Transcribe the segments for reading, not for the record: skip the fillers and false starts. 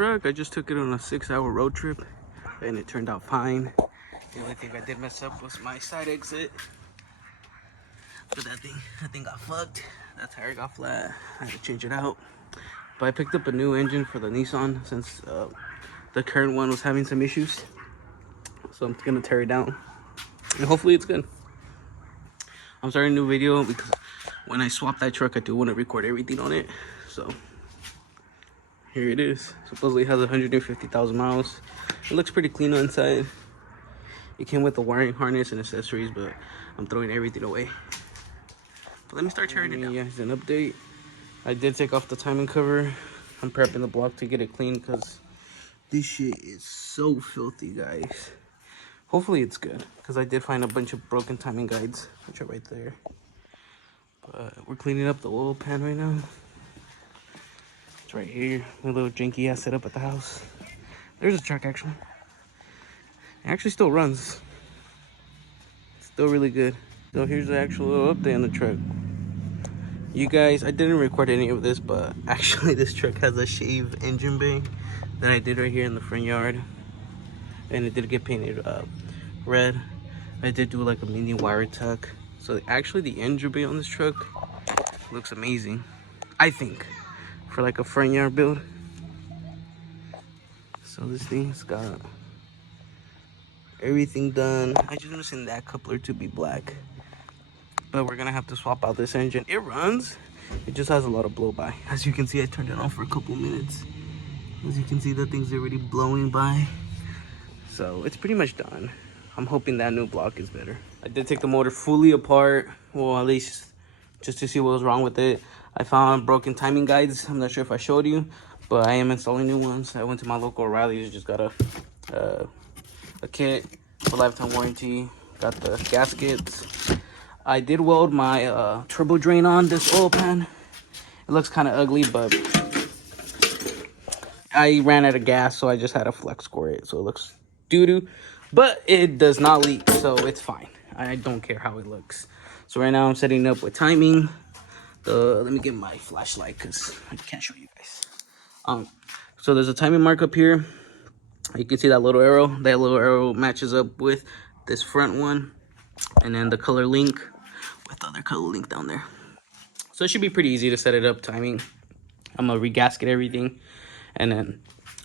truck. I just took it on a 6-hour road trip and it turned out fine. The only thing I did mess up was my side exit. But that thing got fucked. That tire got flat. I had to change it out. But I picked up a new engine for the Nissan since the current one was having some issues. So I'm gonna tear it down and hopefully it's good. I'm starting a new video because when I swap that truck, I do want to record everything on it. So here it is. Supposedly it has 150,000 miles. It looks pretty clean on inside. It came with the wiring harness and accessories, but I'm throwing everything away. But let me start tearing it down. Yeah, it's an update. I did take off the timing cover. I'm prepping the block to get it clean because this shit is so filthy, guys. Hopefully it's good because I did find a bunch of broken timing guides, which are right there. But we're cleaning up the oil pan right now. It's right here. My little janky ass set up at the house. There's a truck actually. It actually still runs. It's still really good. So here's the actual little update on the truck. You guys, I didn't record any of this, but actually this truck has a shaved engine bay that I did right here in the front yard. And it did get painted red. I did do like a mini wire tuck. So actually the engine bay on this truck looks amazing, I think, for like a front yard build. So this thing's got everything done. I just missing that coupler to be black. But we're gonna have to swap out this engine. It runs, it just has a lot of blow by. As you can see, I turned it on for a couple minutes. As you can see, that thing's already blowing by. So it's pretty much done. I'm hoping that new block is better. I did take the motor fully apart, well, at least just to see what was wrong with it. I found broken timing guides. I'm not sure if I showed you, but I am installing new ones. I went to my local O'Reilly's, just got a kit for lifetime warranty. Got the gaskets. I did weld my turbo drain on this oil pan. It looks kind of ugly, but I ran out of gas, so I just had to flex score it, so it looks doo-doo. But it does not leak, so it's fine. I don't care how it looks. So right now I'm setting it up with timing. Let me get my flashlight because I can't show you guys. So there's a timing mark up here. You can see that little arrow. That little arrow matches up with this front one, and then the color link with the other color link down there. So it should be pretty easy to set it up timing. I'm gonna regasket everything, and then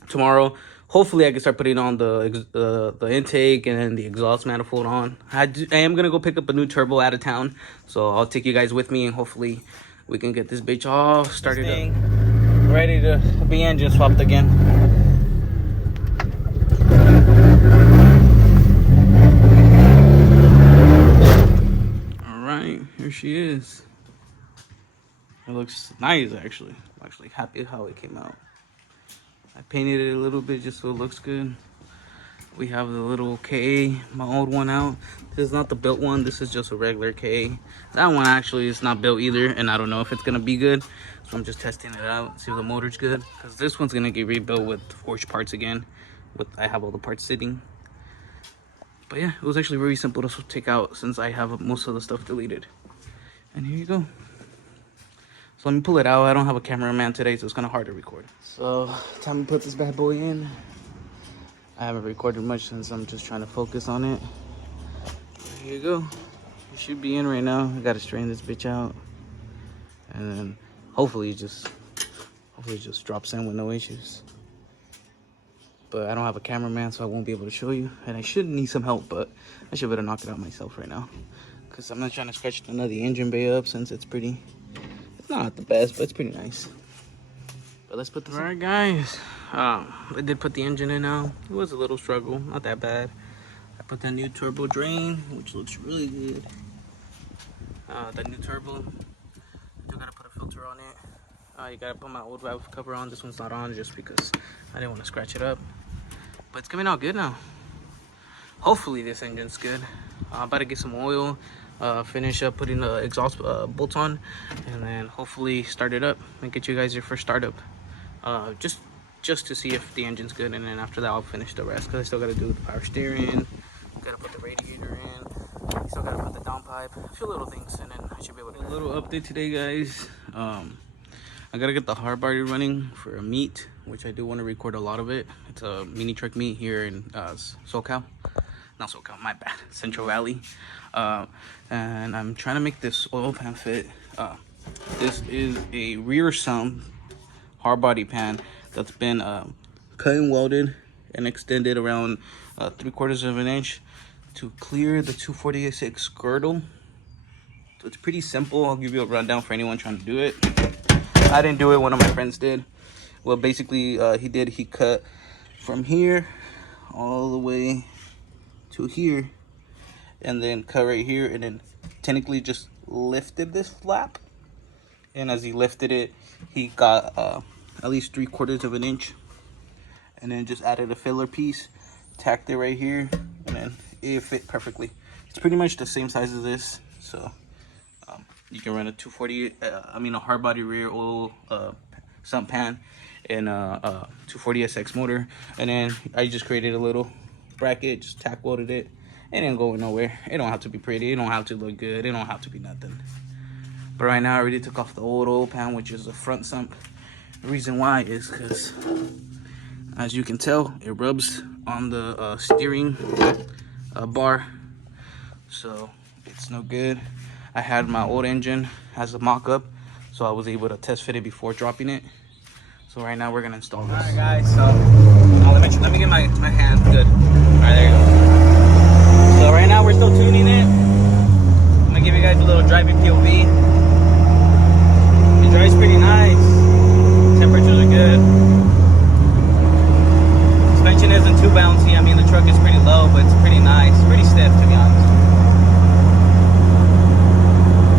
tomorrow hopefully I can start putting on the intake and then the exhaust manifold on. I am gonna go pick up a new turbo out of town, so I'll take you guys with me and hopefully we can get this bitch all started up. Ready to be engine swapped again. All right, here she is. It looks nice actually. I'm actually happy how it came out. I painted it a little bit just so it looks good. We have the little KA, my old one out. This is not the built one, this is just a regular KA. That one actually is not built either, and I don't know if it's gonna be good. So I'm just testing it out, see if the motor's good. Because this one's gonna get rebuilt with forged parts again. I have all the parts sitting. But yeah, it was actually very simple to take out since I have most of the stuff deleted. And here you go. So let me pull it out. I don't have a cameraman today, so it's kind of hard to record. So time to put this bad boy in. I haven't recorded much since I'm just trying to focus on it. Here you go. It should be in right now. I gotta strain this bitch out, and then hopefully it just drops in with no issues. But I don't have a cameraman, so I won't be able to show you. And I should need some help, but I should better knock it out myself right now, because I'm not trying to scratch another engine bay up since it's pretty. It's not the best, but it's pretty nice. But let's put this in. All right, guys. I did put the engine in now. It was a little struggle, not that bad. I put that new turbo drain, which looks really good. That new turbo. Still gotta put a filter on it. You gotta put my old valve cover on. This one's not on just because I didn't want to scratch it up. But it's coming out good now. Hopefully this engine's good. I'm about to get some oil. Finish up putting the exhaust bolts on, and then hopefully start it up and get you guys your first startup, just to see if the engine's good, and then after that I'll finish the rest because I still got to do the power steering, gotta put the radiator in, still gotta put the downpipe, a few little things, and then I should be able to. A little update today, guys. I I gotta get the Hardbody running for a meet, which I do want to record a lot of it. It's a mini truck meet here in SoCal. Not SoCal, my bad. Central Valley. And I'm trying to make this oil pan fit. This is a rear sump Hardbody pan that's been cut and welded and extended around 3/4 of an inch to clear the 240SX girdle. So it's pretty simple. I'll give you a rundown for anyone trying to do it. I didn't do it, one of my friends did. Well, basically he cut from here all the way to here, and then cut right here, and then technically just lifted this flap. And as he lifted it, he got at least 3/4 of an inch, and then just added a filler piece, tacked it right here, and then it fit perfectly. It's pretty much the same size as this, so you can run a 240, a Hardbody rear oil sump pan and a 240SX motor. And then I just created a little bracket, just tack welded it. It ain't going nowhere. It don't have to be pretty. It don't have to look good. It don't have to be nothing. But right now I already took off the old oil pan, which is the front sump. The reason why is because, as you can tell, it rubs on the steering bar, so it's no good. I had my old engine as a mock-up, so I was able to test fit it before dropping it. So right now we're gonna install this. All right, guys. So let me get my hand good. All right, there you go. So right now we're still tuning it. I'm gonna give you guys a little driving POV. It drives pretty nice. Temperatures are good. Suspension isn't too bouncy. I mean, the truck is pretty low, but it's pretty nice. Pretty stiff, to be honest.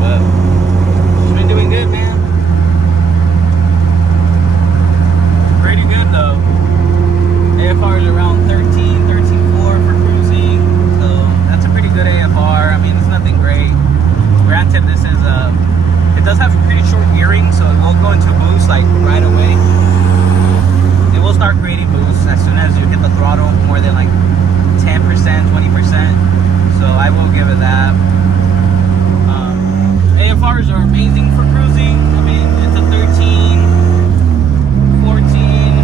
But it's been doing good, man. Pretty good, though. AFR is around 13.4 for cruising, so that's a pretty good AFR. I mean, it's nothing great. Granted, this is it does have a pretty short gearing, so it won't go into boost like right away. It will start creating boost as soon as you hit the throttle more than like 10%, 20%. So I will give it that. AFRs are amazing for cruising. I mean, it's a 13, 14,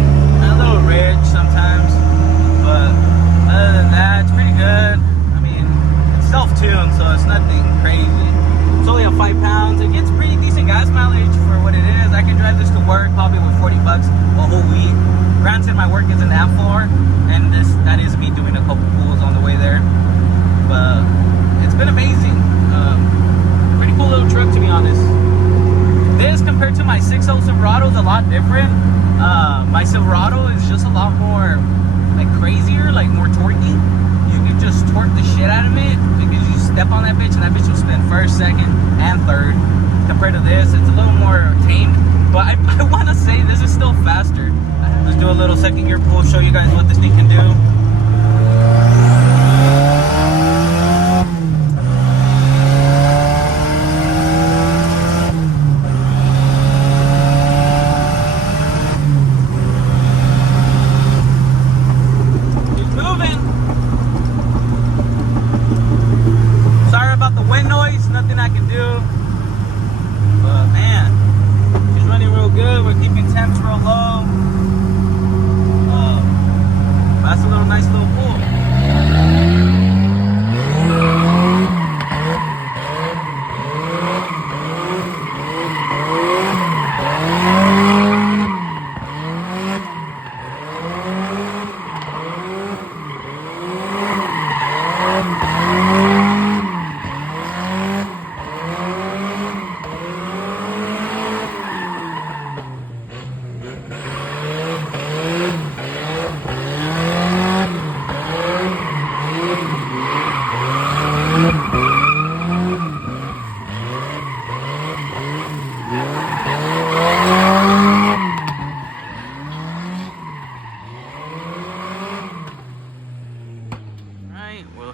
a little rich sometimes, but other than that, it's pretty good. I mean, it's self-tuned, so it's nothing crazy. It's only on 5 pounds. It gets pretty decent gas mileage for what it is. I can drive this to work probably with 40 bucks a whole week. Granted, my work is in Amphor, and that is me doing a couple pulls on the way there. But it's been amazing. Pretty cool little truck, to be honest. This compared to my 6.0 Silverado is a lot different. My Silverado is just a lot more like crazier, like more torquey. You can just torque the shit out of it because you step on that bitch and that bitch will spin first, second, and third. Compared to this, it's a little more tame. But I want to say this is still faster. Let's do a little second gear pull, show you guys what this thing can do. It's moving. Sorry about the wind noise, nothing I can do. But man, it's running real good. We're keeping temps real low. That's a nice little pull.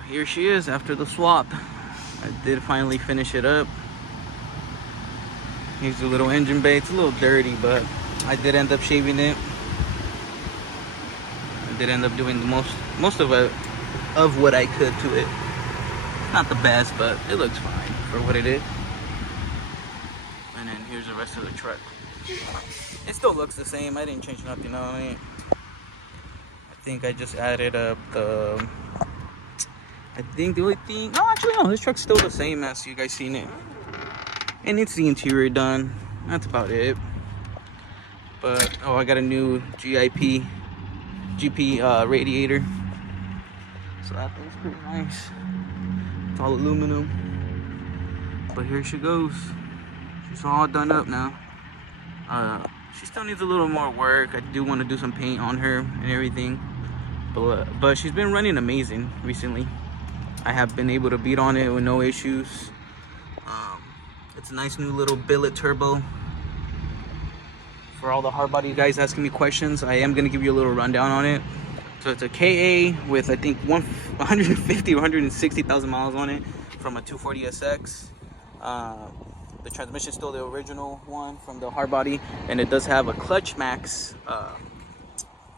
Here she is after the swap. I did finally finish it up. Here's the little engine bay. It's a little dirty, but I did end up shaving it. I did end up doing the most of what I could to it. Not the best, but it looks fine for what it is. And then here's the rest of the truck. It still looks the same. I didn't change nothing on it. I think I just added up the... I think the only thing... No, actually, no. This truck's still the same as you guys seen it. And it's the interior done. That's about it. But, oh, I got a new GP radiator. So that thing's pretty nice. It's all aluminum. But here she goes. She's all done up now. She still needs a little more work. I do want to do some paint on her and everything. But she's been running amazing recently. I have been able to beat on it with no issues. It's a nice new little billet turbo. For all the Hardbody guys asking me questions, I am going to give you a little rundown on it. So it's a KA with I think 150 or 160,000 miles on it from a 240SX. The transmission is still the original one from the Hardbody, and it does have a Clutch Max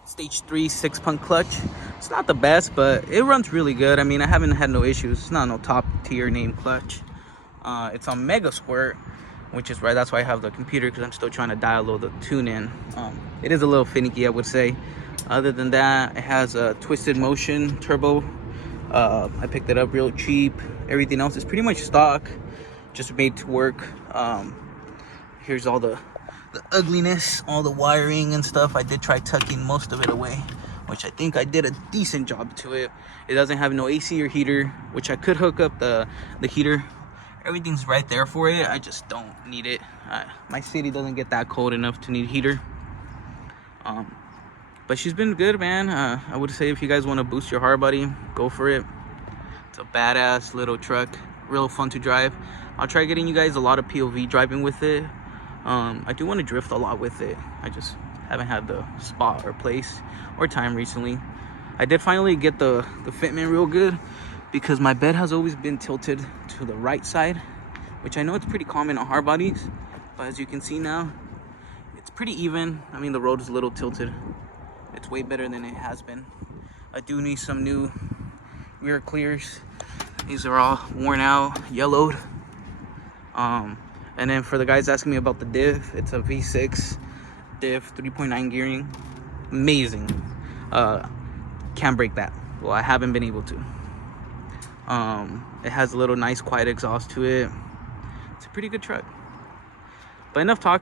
stage 3 6-punt clutch. It's not the best, but it runs really good. I mean, I haven't had no issues. It's not no top tier name clutch. It's on Megasquirt, which is right. That's why I have the computer, because I'm still trying to dial the tune in. It is a little finicky, I would say. Other than that, it has a twisted motion turbo. I picked it up real cheap. Everything else is pretty much stock, just made to work. Here's all the ugliness, all the wiring and stuff. I did try tucking most of it away, which I think I did a decent job to it. It doesn't have no AC or heater, which I could hook up the heater. Everything's right there for it. I just don't need it. My city doesn't get that cold enough to need heater. But she's been good, man. I would say if you guys want to boost your Hardbody, go for it. It's a badass little truck, real fun to drive. I'll try getting you guys a lot of POV driving with it. I do want to drift a lot with it. I just haven't had the spot or place or time recently. I did finally get the fitment real good, because my bed has always been tilted to the right side, which I know it's pretty common on Hardbodies, but as you can see now, it's pretty even. I mean, the road is a little tilted. It's way better than it has been. I do need some new rear clears. These are all worn out, yellowed. And then for the guys asking me about the diff, it's a V6 diff, 3.9 gearing. Amazing. Can't break that. Well, I haven't been able to. It has a little nice quiet exhaust to it. It's a pretty good truck. But enough talk.